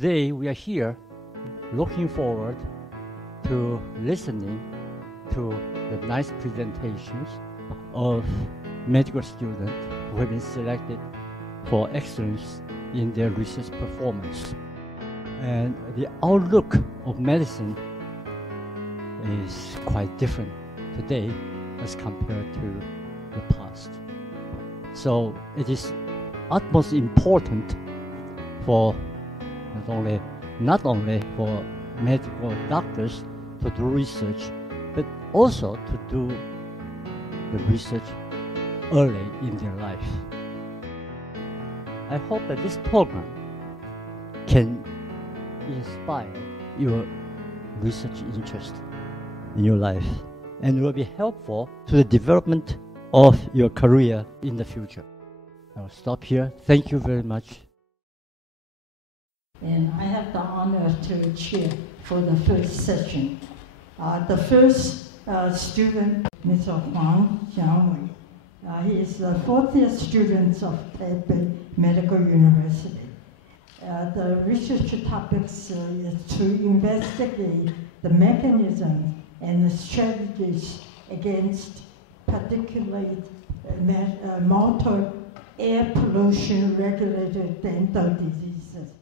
Today we are here looking forward to listening to the nice presentations of medical students who have been selected for excellence in their research performance. And the outlook of medicine is quite different today as compared to the past. So it is utmost important for not only for medical doctors to do research, but also to do the research early in their life. I hope that this program can inspire your research interest in your life and will be helpful to the development of your career in the future. I'll stop here. Thank you very much. And I have the honor to chair for the first session. The first student, Mr. Huang Jiangwei. He is the fourth year student of Taipei Medical University. The research topics is to investigate the mechanism and the strategies against particulate matter air pollution regulated dental diseases.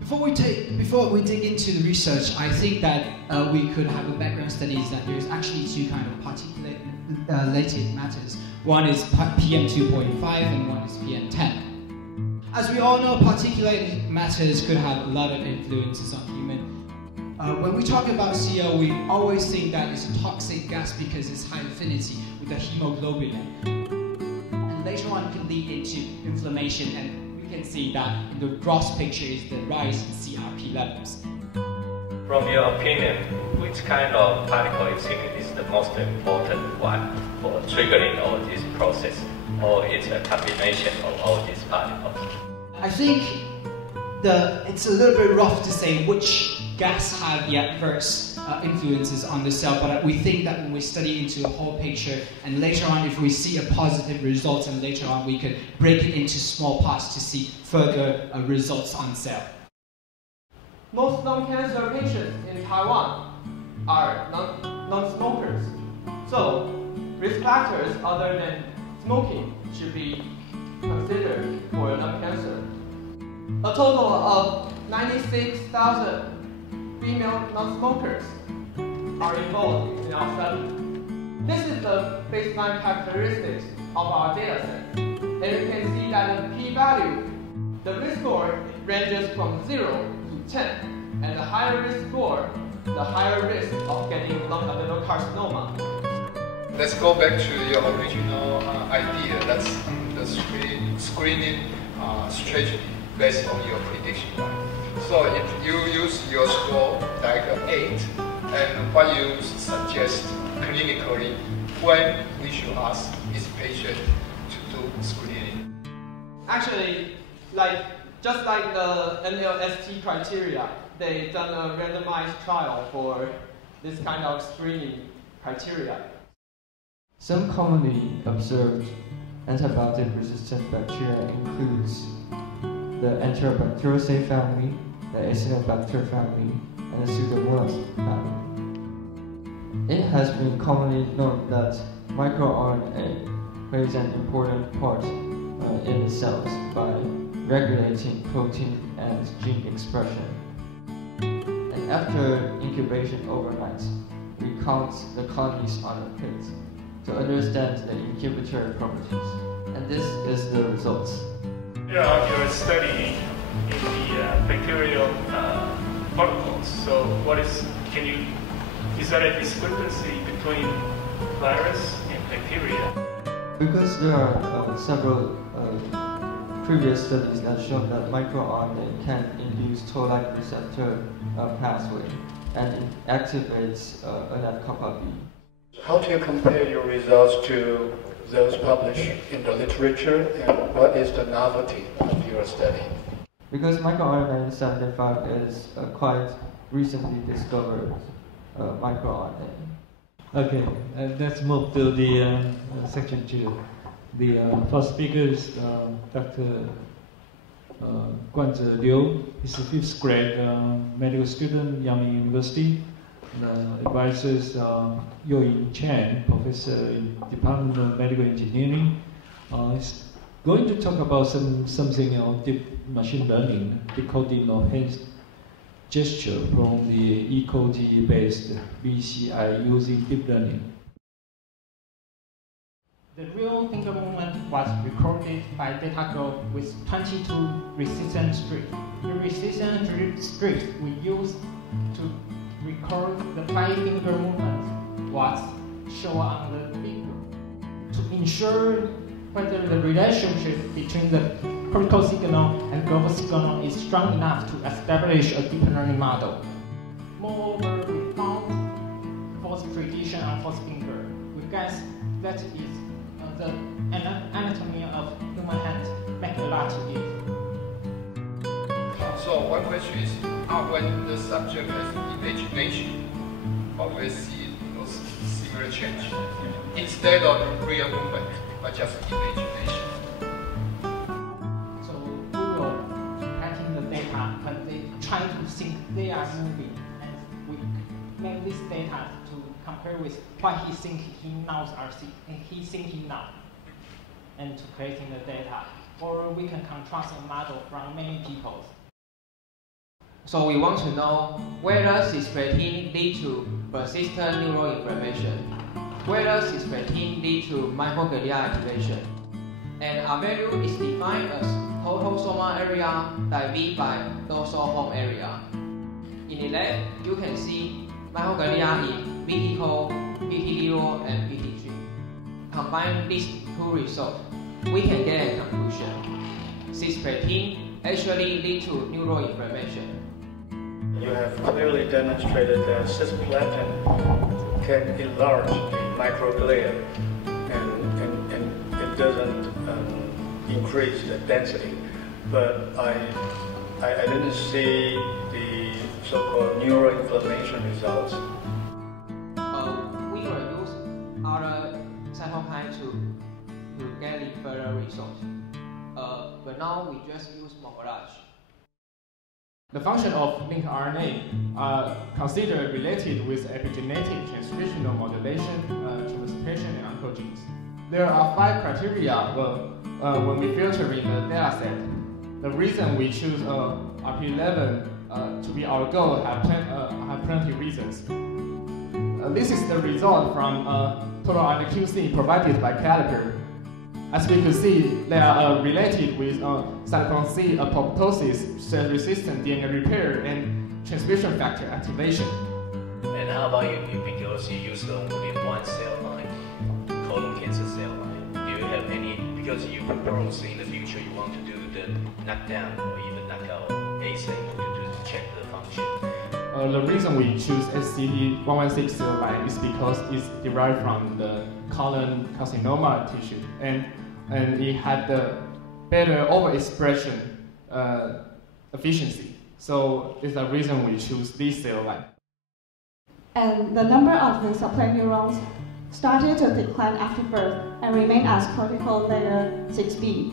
Before we dig into the research, I think that we could have a background studies that there's actually two kinds of particulated matters. One is PM2.5 and one is PM10. As we all know, particulated matters could have a lot of influences on human. When we talk about CO, we always think that it's a toxic gas because it's high affinity with the hemoglobin. And later on, it can lead into inflammation, and we can see that the gross picture is the rise in CRP levels. From your opinion, which kind of particle you think is the most important one for triggering all this process? Or it's a combination of all these particles? I think it's a little bit rough to say which gas have the adverse influences on the cell, but we think that when we study into the whole picture, and later on if we see a positive result, and later on we could break it into small parts to see further results on cell. Most lung cancer patients in Taiwan are non-smokers. So risk factors other than smoking should be considered for lung cancer. A total of 96,000 female non-smokers are involved in our study. This is the baseline characteristics of our data set. And you can see that the p-value, the risk score ranges from 0 to 10. And the higher risk score, the higher risk of getting lung adenocarcinoma. Let's go back to your original idea. That's the screening strategy based on your prediction. So if you use your score like 8, and what you suggest clinically when we should ask this patient to do screening? Actually, just like the NLST criteria, they've done a randomized trial for this kind of screening criteria. Some commonly observed antibiotic-resistant bacteria includes the Enterobacteriaceae family, the Acinetobacter family, and the Pseudomonas family. It has been commonly known that microRNA plays an important part in the cells by regulating protein and gene expression. And after incubation overnight, we count the colonies on a plate to understand the incubatory properties. And this is the results. You're studying in the bacterial protocols. So is there a discrepancy between virus and bacteria? Because there are several previous studies that show that microRNA can induce toll-like receptor pathway and it activates NF-kappa B. How do you compare your results to those published in the literature, and what is the novelty of your study? Because microRNA 75 is quite recently discovered microRNA. Okay, let's move to the section 2. The first speaker is Dr. 冠者Liu is a 5th grade medical student, Yangming University. The advisors Yo-In Chen, professor in Department of Medical Engineering, is going to talk about something on deep machine learning, decoding of hand gesture from the ECOG-based BCI using deep learning. The real finger movement was recorded by data go with 22 resistance strips. The resistance strips we used to record the 5 finger movement was shown on the figure. To ensure whether the relationship between the cortical signal and global signal is strong enough to establish a deep learning model. Moreover, we found false prediction on false finger. We guess that is the anatomy of human hand make a lot to it. So one question is, when the subject has imagination, always see those similar change instead of real movement, but just imagination. So we will tracking the data when they try to think they are moving, and we make this data to compare with what he think he knows are and he thinking now, and to creating the data. Or we can contrast a model from many people. So we want to know whether cisplatin lead to persistent neuroinflammation, whether cisplatin lead to microglia activation, and our value is defined as total soma area divided by dorsal home area. In the left, you can see microglia in VT4, VT0, and VT3. Combine these two results, we can get a conclusion. Cisplatin actually lead to neuroinflammation. You have clearly demonstrated that cisplatin can enlarge the microglia and it doesn't increase the density. But I didn't see the so-called neuroinflammation results. We will use other cytokines to get the further results. But now we just use morphology. The function of linked RNA are considered related with epigenetic transcriptional modulation, transcription, and oncogenes. There are 5 criteria when we filter in the dataset. The reason we choose RP11 to be our goal have plenty of reasons. This is the result from total RNA-QC provided by Caliper. As we can see, they are related with cytochrome C apoptosis, cell-resistant DNA repair, and transcription factor activation. And how about you because you use only one cell line, colon cancer cell line? Do you have any, because you propose in the future you want to do the knockdown or even knockout assay to check the function? The reason we choose SCD116 cell line is because it's derived from the colon carcinoma tissue, and it had the better overexpression efficiency. So it's the reason we choose this cell line. And the number of the supply neurons started to decline after birth and remain as cortical layer 6B.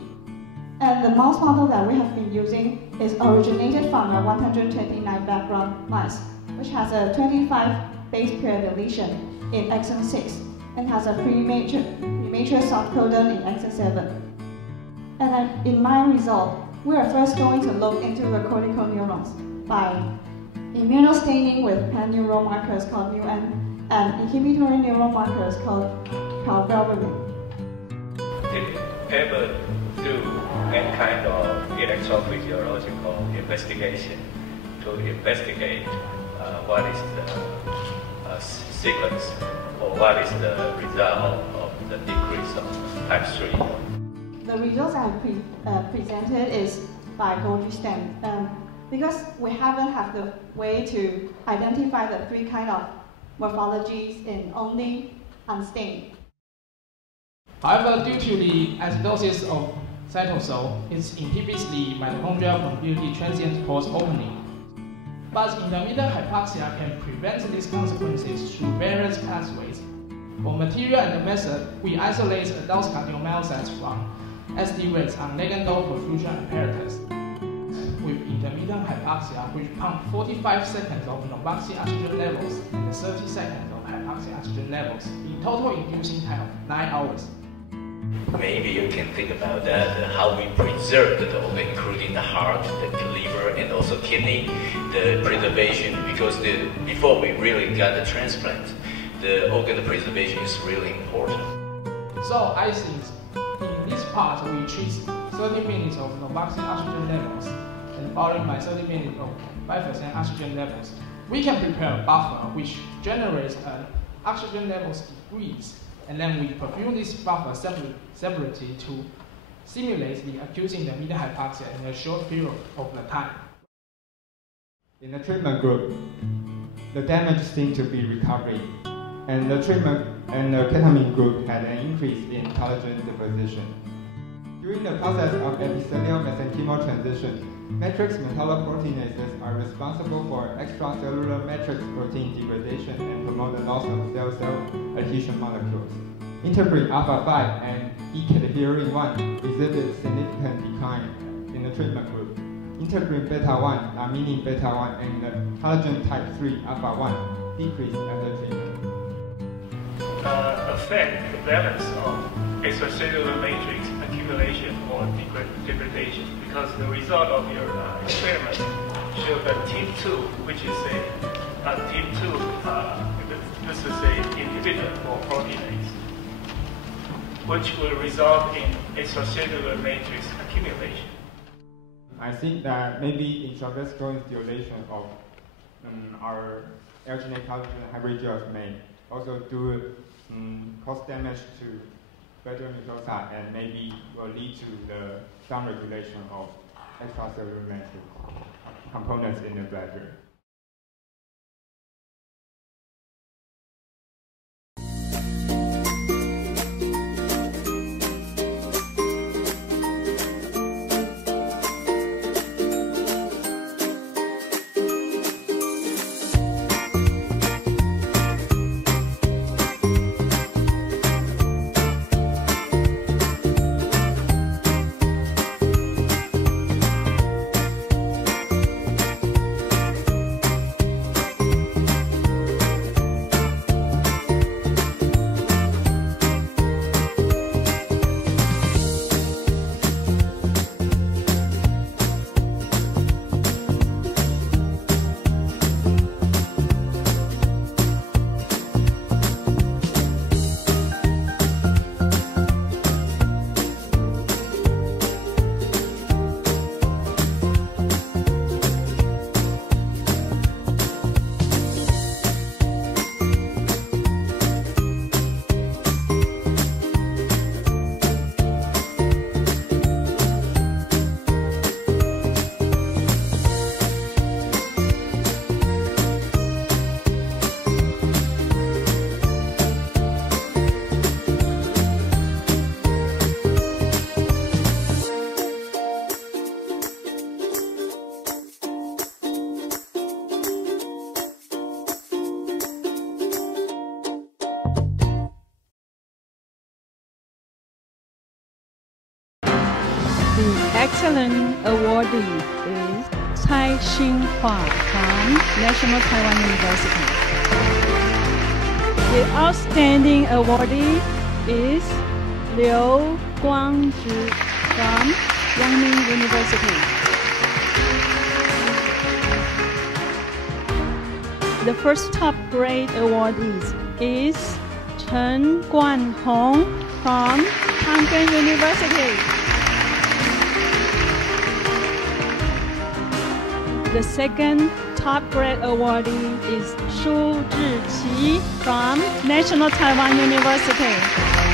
And the mouse model that we have been using is originated from a 129 background mice, which has a 25 base pair deletion in exon 6 and has a premature soft codon in exon 7. And in my result, we are first going to look into the cortical neurons by immunostaining with pan-neural markers called MUN and inhibitory neural markers called calvalbumin. Did you ever do any kind of electrophysiological investigation to investigate what is the sequence or what is the result of the decrease of type 3? The results I presented is by Golgi stem. Because we haven't had the way to identify the 3 kind of morphologies in only unstained. However, due to the acidosis of cytosol, it inhibits the mitochondrial mobility transient pores opening. But intermittent hypoxia can prevent these consequences through various pathways. For material and method, we isolate adult cardiomyocytes from SD rates on ligand protrusion apparatus. hypoxia, which pumped 45 seconds of normoxy oxygen levels and 30 seconds of hypoxia oxygen levels, in total inducing time of 9 hours. Maybe you can think about that, how we preserve the organ, including the heart, the liver, and also kidney, the preservation, because before we really got the transplant, the organ preservation is really important. So I think in this part we treat 30 minutes of normoxy oxygen levels and followed by 30 minutes of 5% oxygen levels. We can prepare a buffer which generates an oxygen levels decrease, and then we perfume this buffer separately to simulate the acute intermediate hypoxia in a short period of the time. In the treatment group, the damage seemed to be recovering, and the treatment and the ketamine group had an increase in collagen deposition. During the process of epithelial mesenchymal transition, matrix metalloproteinases are responsible for extracellular matrix protein degradation and promote the loss of cell-cell adhesion molecules. Integrin alpha-5 and E-cadherin-1 exhibit significant decline in the treatment group. Integrin beta-1, laminin beta-1, and the collagen type 3 alpha-1 decrease after treatment. Affect the balance of extracellular matrix accumulation or degradation, because the result of your experiment showed that TIM2, which is this is an inhibitor for proteinase, which will result in extracellular matrix accumulation. I think that maybe intravesical instillation of our alginate collagen hybrid gels may also do cause damage to bladder mucosa and maybe will lead to the downregulation of extracellular matrix components in the bladder. The excellent awardee is Cai Xinhua from National Taiwan University. The outstanding awardee is Liu Guangzhi from Yangming University. The first top grade awardee is Chen Guanhong from Hangzhou University. The second top grade awardee is Shu Zhiqi from National Taiwan University.